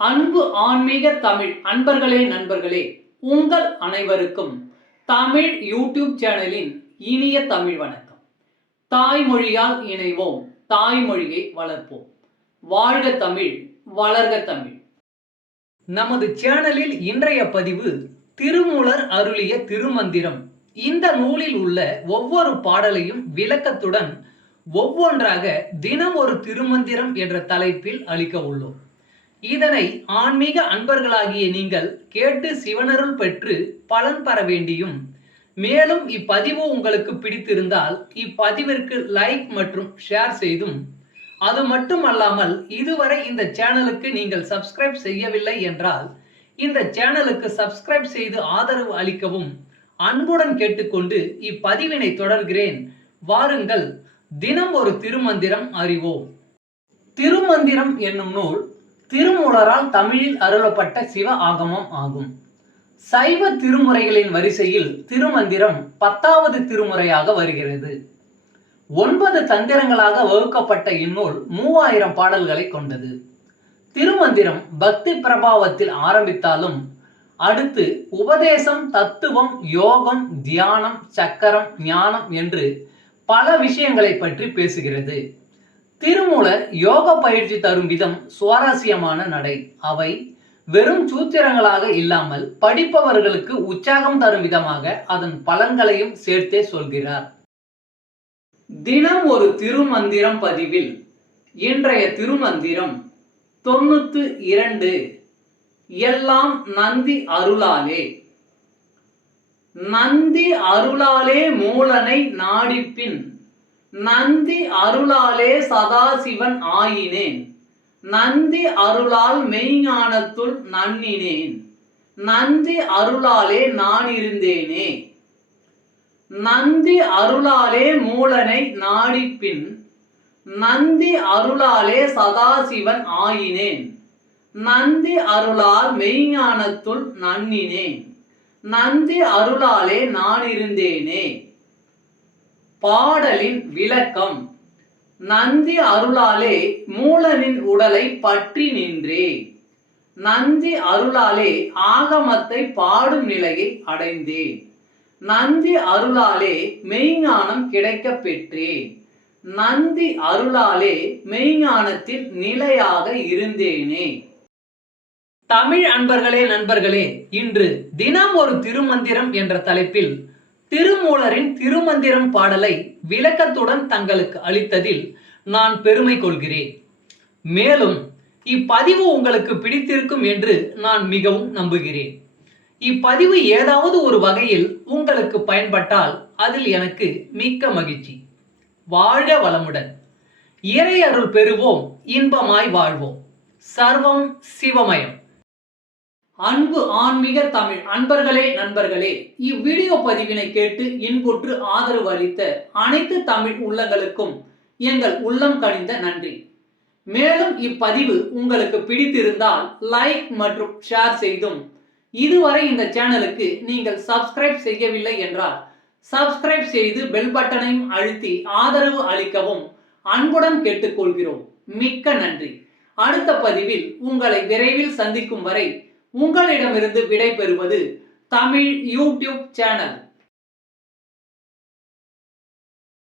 அன்பு ஆன்மீக தமிழ் அன்பர்களே நண்பர்களே, உங்கள் அனைவருக்கும் தமிழ் யூடியூப் சேனலின் இனிய தமிழ் வணக்கம். தாய்மொழியால் இணைவோம், தாய்மொழியை வளர்ப்போம். வாழ்க தமிழ், வளர்க தமிழ். நமது சேனலில் இன்றைய பதிவு திருமூலர் அருளிய திருமந்திரம். இந்த நூலில் உள்ள ஒவ்வொரு பாடலையும் விளக்கத்துடன் ஒவ்வொன்றாக தினம் ஒரு திருமந்திரம் என்ற தலைப்பில் அளிக்க உள்ளோம். இதனை ஆன்மீக அன்பர்களாகிய நீங்கள் கேட்டு சிவனருள் பெற்று பலன் பெற வேண்டியும், மேலும் இப்பதிவு உங்களுக்கு பிடித்திருந்தால் இப்பதிவிற்கு லைக் மற்றும் ஷேர் செய்தும், அது மட்டுமல்லாமல் இதுவரை இந்த சேனலுக்கு நீங்கள் சப்ஸ்கிரைப் செய்யவில்லை என்றால் இந்த சேனலுக்கு சப்ஸ்கிரைப் செய்து ஆதரவு அளிக்கவும் அன்புடன் கேட்டுக்கொண்டு இப்பதிவினை தொடர்கிறேன். வாருங்கள், தினம் ஒரு திருமந்திரம் அறிவோம். திருமந்திரம் என்னும் நூல் திருமூலரால் தமிழில் அருளப்பட்ட சிவ ஆகமம் ஆகும். சைவ திருமுறைகளின் வரிசையில் திருமந்திரம் 10வது திருமுறையாக வருகிறது. 9 தந்திரங்களாக வகுக்கப்பட்ட இந்நூல் 3000 பாடல்களை கொண்டது. திருமந்திரம் பக்தி பிரபாவத்தில் ஆரம்பித்தாலும் அடுத்து உபதேசம், தத்துவம், யோகம், தியானம், சக்கரம், ஞானம் என்று பல விஷயங்களை பற்றி பேசுகிறது. திருமூலர் யோக பயிற்சி தரும் விதம் சுவாரஸ்யமான நடை. அவை வெறும் சூத்திரங்களாக இல்லாமல் படிப்பவர்களுக்கு உற்சாகம் தரும் விதமாக அதன் பலன்களையும் சேர்த்தே சொல்கிறார். தினம் ஒரு திருமந்திரம் பதிவில் இன்றைய திருமந்திரம் 92. எல்லாம் நந்தி அருளாலே. நந்தி அருளாலே மூலனை நாடிப்பின், நந்தி அருளாலே சதாசிவன் ஆயினேன், நந்தி அருளால் மெய்ஞானத்துள் நன்னினேன், நந்தி அருளாலே நான் இருந்தேனே. நந்தி அருளாலே மூலனை நாடிப்பின், நந்தி அருளாலே சதாசிவன் ஆயினேன், நந்தி அருளால் மெய்ஞானத்துள் நன்னினேன், நந்தி அருளாலே நான் இருந்தேனே. பாடலின் விளக்கம். நந்தி அருளாலே மூலனின் உடலை பற்றி நின்றே. நந்தி அருளாலே ஆகமத்தை பாடும் நிலையை அடைந்தே. நந்தி அருளாலே மெய்ஞானம் கிடைக்க பெற்றே. நந்தி அருளாலே மெய்ஞானத்தில் நிலையாக இருந்தேனே. தமிழ் அன்பர்களே நண்பர்களே, இன்று தினம் ஒரு திருமந்திரம் என்ற தலைப்பில் திருமூலரின் திருமந்திரம் பாடலை விளக்கத்துடன் தங்களுக்கு அளித்ததில் நான் பெருமை கொள்கிறேன். மேலும் இப்பதிவு உங்களுக்கு பிடித்திருக்கும் என்று நான் மிகவும் நம்புகிறேன். இப்பதிவு ஏதாவது ஒரு வகையில் உங்களுக்கு பயன்பட்டால் அதில் எனக்கு மிக்க மகிழ்ச்சி. வாழ்க வளமுடன். இறை அருள் பெறுவோம், இன்பமாய் வாழ்வோம். சர்வம் சிவமயம். அன்பு ஆன்மீக தமிழ் அன்பர்களே நண்பர்களே, இவ்வீடியோ பதிவினை கேட்டு இன்புற்று ஆதரவு அளித்த அனைத்து தமிழ் உள்ளங்களுக்கும் எங்கள் உள்ளம் கனிந்த நன்றி. மேலும் இப்பதிவு உங்களுக்கு பிடித்திருந்தால் லைக் மற்றும் ஷேர் செய்தும், இதுவரை இந்த சேனலுக்கு நீங்கள் சப்ஸ்கிரைப் செய்யவில்லை என்றால் சப்ஸ்கிரைப் செய்து பெல் பட்டனையும் அழுத்தி ஆதரவு அளிக்கவும் அன்புடன் கேட்டுக்கொள்கிறோம். மிக்க நன்றி. அடுத்த பதிவில் உங்களை விரைவில் சந்திக்கும் வரை உங்களிடமிருந்து விடை பெறுவது தமிழ் யூடியூப் சேனல்.